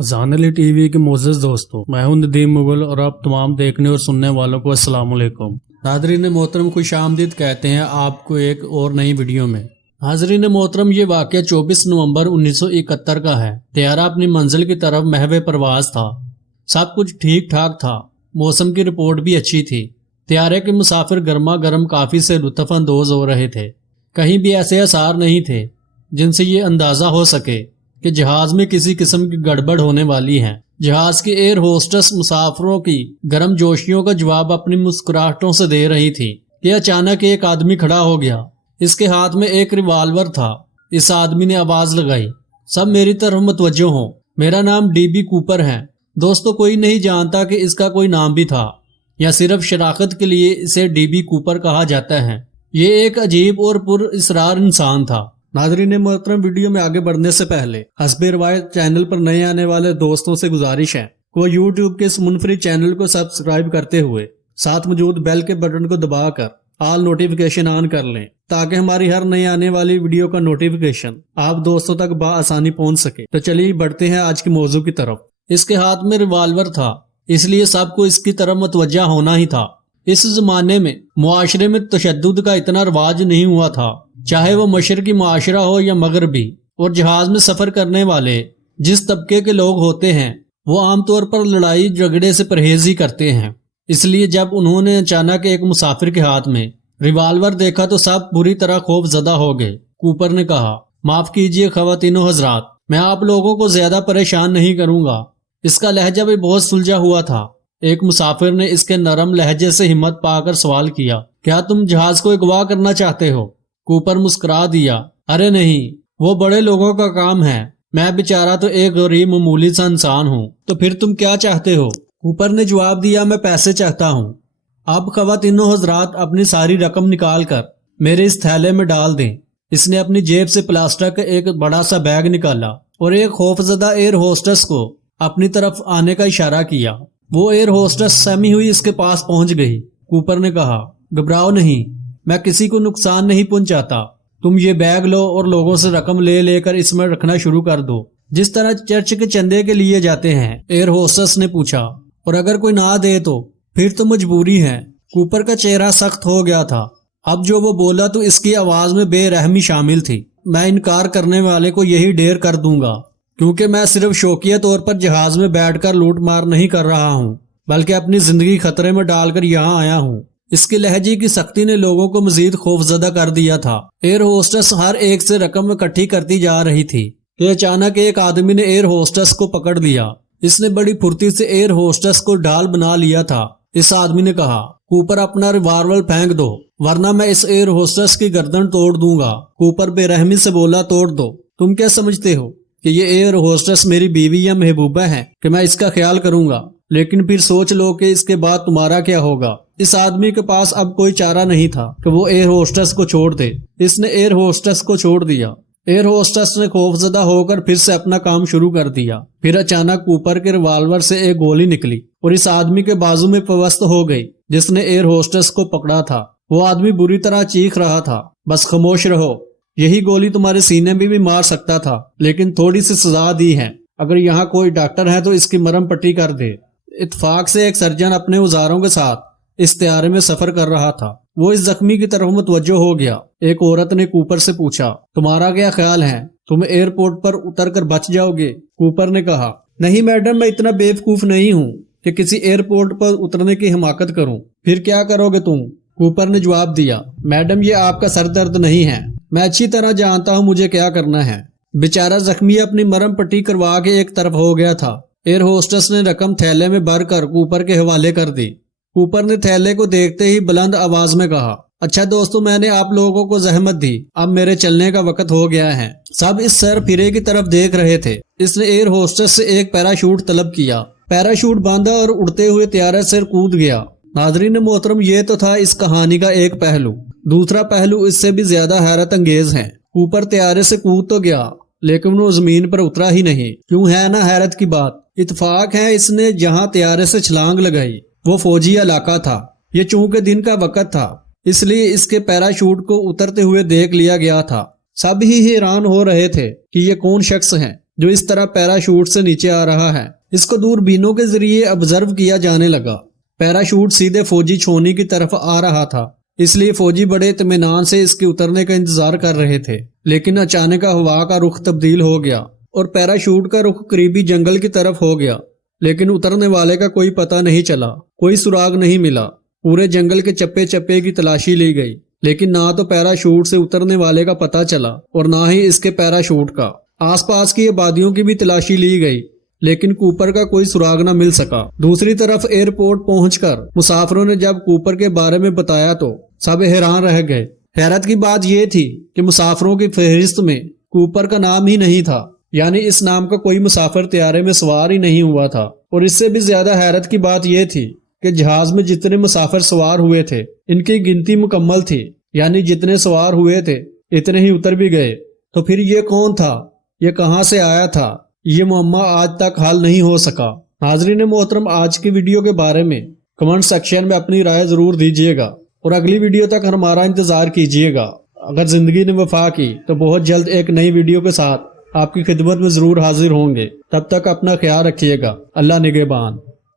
अज़ान अली टीवी के मोअज़्ज़ज़ दोस्तों, मैं हूं नदीम मुगल और आप तमाम देखने और सुनने वालों को अस्सलाम वालेकुम। नाज़रीन मोहतरम, खुश आमदीद कहते हैं आपको एक और नई वीडियो में। नाज़रीन मोहतरम, ये वाक़या 24 नवंबर 1971 का है। तैयारा अपनी मंजिल की तरफ महवे परवाज था। सब कुछ ठीक ठाक था, मौसम की रिपोर्ट भी अच्छी थी। तैयारे के मुसाफिर गर्मा गर्म काफ़ी से लुत्फ़ अंदोज़ हो रहे थे। कहीं भी ऐसे आसार नहीं थे जिनसे ये अंदाज़ा हो सके कि जहाज में किसी किस्म की गड़बड़ होने वाली है। जहाज की एयर होस्टेस मुसाफिरों की गर्म जोशियों का जवाब अपनी मुस्कुराहटों से दे रही थी कि अचानक एक आदमी खड़ा हो गया। इसके हाथ में एक रिवाल्वर था। इस आदमी ने आवाज लगाई, सब मेरी तरफ मुतवज्जो हो, मेरा नाम डीबी कूपर है। दोस्तों, कोई नहीं जानता कि इसका कोई नाम भी था या सिर्फ शराकत के लिए इसे डीबी कूपर कहा जाता है। ये एक अजीब और पुरअसरार इंसान था। नाज़रीन मोहतरम, वीडियो में आगे बढ़ने से पहले हस्बे रिवायत चैनल पर नए आने वाले दोस्तों से गुजारिश है कि वो यूट्यूब के इस मुनफरिद चैनल को सब्सक्राइब करते हुए साथ मौजूद बेल के बटन को दबाकर ऑल नोटिफिकेशन ऑन कर लें, ताकि हमारी हर नई आने वाली वीडियो का नोटिफिकेशन आप दोस्तों तक बआसानी पहुंच सके। तो चलिए बढ़ते हैं आज के मौजू की तरफ। इसके हाथ में रिवाल्वर था, इसलिए सबको इसकी तरफ मुतवज्जा होना ही था। इस जमाने में मुआशरे में तशद्दुद का इतना रवाज नहीं हुआ था, चाहे वो मशरकी मुआशरा हो या मगरबी। और जहाज में सफर करने वाले जिस तबके के लोग होते हैं वो आमतौर पर लड़ाई झगड़े से परहेज ही करते हैं। इसलिए जब उन्होंने अचानक एक मुसाफिर के हाथ में रिवाल्वर देखा तो सब बुरी तरह खौफजदा हो गए। कूपर ने कहा, माफ कीजिए ख़वातीनो हजरात, मैं आप लोगों को ज्यादा परेशान नहीं करूंगा। इसका लहजा भी बहुत सुलझा हुआ था। एक मुसाफिर ने इसके नरम लहजे से हिम्मत पाकर सवाल किया, क्या तुम जहाज को अगवा करना चाहते हो? कूपर मुस्कुरा दिया, अरे नहीं, वो बड़े लोगों का काम है, मैं बेचारा तो एक गरीब मामूली सा इंसान हूँ। तो फिर तुम क्या चाहते हो? कूपर ने जवाब दिया, मैं पैसे चाहता हूँ। अब ख़वातीनो हजरात अपनी सारी रकम निकाल कर मेरे इस थैले में डाल दें। इसने अपनी जेब से प्लास्टिक का एक बड़ा सा बैग निकाला और एक खौफजदा एयर होस्टेस को अपनी तरफ आने का इशारा किया। वो एयर होस्टेस सहमी हुई इसके पास पहुंच गई। कूपर ने कहा, घबराओ नहीं, मैं किसी को नुकसान नहीं पहुंचाता। तुम ये बैग लो और लोगों से रकम ले लेकर इसमें रखना शुरू कर दो, जिस तरह चर्च के चंदे के लिए जाते हैं। एयर होस्टेस ने पूछा, और अगर कोई ना दे तो? फिर तो मजबूरी है। कूपर का चेहरा सख्त हो गया था। अब जो वो बोला तो इसकी आवाज में बेरहमी शामिल थी। मैं इनकार करने वाले को यही ढेर कर दूंगा, क्योंकि मैं सिर्फ शौकिया तौर पर जहाज में बैठकर लूट मार नहीं कर रहा हूँ, बल्कि अपनी जिंदगी खतरे में डालकर यहाँ आया हूँ। इसके लहजे की सख्ती ने लोगों को मजीद खौफजदा कर दिया था। एयर होस्टेस हर एक से रकम इकट्ठी करती जा रही थी कि अचानक एक आदमी ने एयर होस्टेस को पकड़ लिया। इसने बड़ी फुर्ती से एयर होस्टेस को ढाल बना लिया था। इस आदमी ने कहा, कूपर अपना रिवाल्वर फेंक दो, वरना मैं इस एयर होस्टेस की गर्दन तोड़ दूंगा। कूपर बेरहमी से बोला, तोड़ दो। तुम क्या समझते हो कि ये एयर होस्टेस मेरी बीवी या महबूबा है कि मैं इसका ख्याल करूंगा? लेकिन फिर सोच लो कि इसके बाद तुम्हारा क्या होगा। इस आदमी के पास अब कोई चारा नहीं था कि वो एयर होस्टेस को छोड़ दे। इसने एयर होस्टेस को छोड़ दिया। एयर होस्टेस ने खौफजदा होकर फिर से अपना काम शुरू कर दिया। फिर अचानक कूपर के रिवाल्वर से एक गोली निकली और इस आदमी के बाजू में पवस्त हो गई जिसने एयर होस्टेस को पकड़ा था। वो आदमी बुरी तरह चीख रहा था, बस खामोश रहो, यही गोली तुम्हारे सीने में भी मार सकता था, लेकिन थोड़ी सी सजा दी है। अगर यहाँ कोई डॉक्टर है तो इसकी मरहम पट्टी कर दे। इत्तेफाक से एक सर्जन अपने औजारों के साथ इस तैयारे में सफर कर रहा था। वो इस जख्मी की तरफ मुतवज्जो हो गया। एक औरत ने कूपर से पूछा, तुम्हारा क्या ख्याल है, तुम एयरपोर्ट पर उतर कर बच जाओगे? कूपर ने कहा, नहीं मैडम, मैं इतना बेवकूफ नहीं हूँ कि किसी एयरपोर्ट पर उतरने की हिमाकत करूँ। फिर क्या करोगे तुम? कूपर ने जवाब दिया, मैडम ये आपका सर दर्द नहीं है, मैं अच्छी तरह जानता हूँ मुझे क्या करना है। बेचारा जख्मी अपनी मरहम पट्टी करवा के एक तरफ हो गया था। एयर होस्टेस ने रकम थैले में भरकर कूपर के हवाले कर दी। कूपर ने थैले को देखते ही बुलंद आवाज में कहा, अच्छा दोस्तों, मैंने आप लोगों को जहमत दी, अब मेरे चलने का वक्त हो गया है। सब इस सर फिरे की तरफ देख रहे थे। इसने एयर होस्टेस से एक पैराशूट तलब किया। पैराशूट बांधा और उड़ते हुए तैयारे से कूद गया। नाज़रीन मोहतरम, ये तो था इस कहानी का एक पहलू। दूसरा पहलू इससे भी ज्यादा हैरत अंगेज है। कूपर तैयारे से कूद तो गया, लेकिन वो जमीन पर उतरा ही नहीं। क्यों है ना हैरत की बात। इत्तेफाक है इसने जहां तैयारे से छलांग लगाई वो फौजी इलाका था। ये चूंकि दिन का वक्त था, इसलिए इसके पैराशूट को उतरते हुए देख लिया गया था। सब ही हैरान हो रहे थे कि ये कौन शख्स है جو اس طرح پیراشوٹ سے نیچے آ رہا ہے۔ اس کو دوربینوں کے ذریعے آبزرو کیا جانے لگا۔ پیراشوٹ سیدھے فوجی چھونی کی طرف آ رہا تھا، اس لیے فوجی بڑے اطمینان سے اس کے اترنے کا انتظار کر رہے تھے، لیکن اچانک ہوا کا رخ تبدیل ہو گیا اور پیراشوٹ کا رخ قریبی جنگل کی طرف ہو گیا، لیکن اترنے والے کا کوئی پتہ نہیں چلا، کوئی سراغ نہیں ملا۔ پورے جنگل کے چپے چپے کی تلاشی لی گئی، لیکن نہ تو پیراشوٹ سے اترنے والے کا پتہ چلا اور نہ ہی اس کے پیراشوٹ کا۔ آس پاس کی آبادیوں کی بھی تلاشی لی گئی، لیکن کوپر کا کوئی سراغ نہ مل سکا۔ دوسری طرف ایئرپورٹ پہنچ کر مسافروں نے جب کوپر کے بارے میں بتایا تو سب حیران رہ گئے۔ حیرت کی بات یہ تھی کہ مسافروں کی فہرست میں کوپر کا نام ہی نہیں تھا، یعنی اس نام کا کوئی مسافر طیارے میں سوار ہی نہیں ہوا تھا۔ اور اس سے بھی زیادہ حیرت کی بات یہ تھی کہ جہاز میں جتنے مسافر سوار ہوئے تھے ان کی گنتی مکمل تھی، یعنی جتنے سوار ہوئے تھے اتنے ہی اتر بھی گئے۔ تو پھر یہ کون تھا؟ یہ کہاں سے آیا تھا؟ یہ معمہ آج تک حل نہیں ہو سکا۔ ناظرین محترم، آج کی ویڈیو کے بارے میں کمنٹ سیکشن میں اپنی رائے ضرور دیجیے گا اور اگلی ویڈیو تک ہمارا انتظار کیجیے گا۔ اگر زندگی نے وفا کی تو بہت جلد ایک نئی ویڈیو کے ساتھ آپ کی خدمت میں ضرور حاضر ہوں گے۔ تب تک اپنا خیال رکھیے گا۔ اللہ نگہبان۔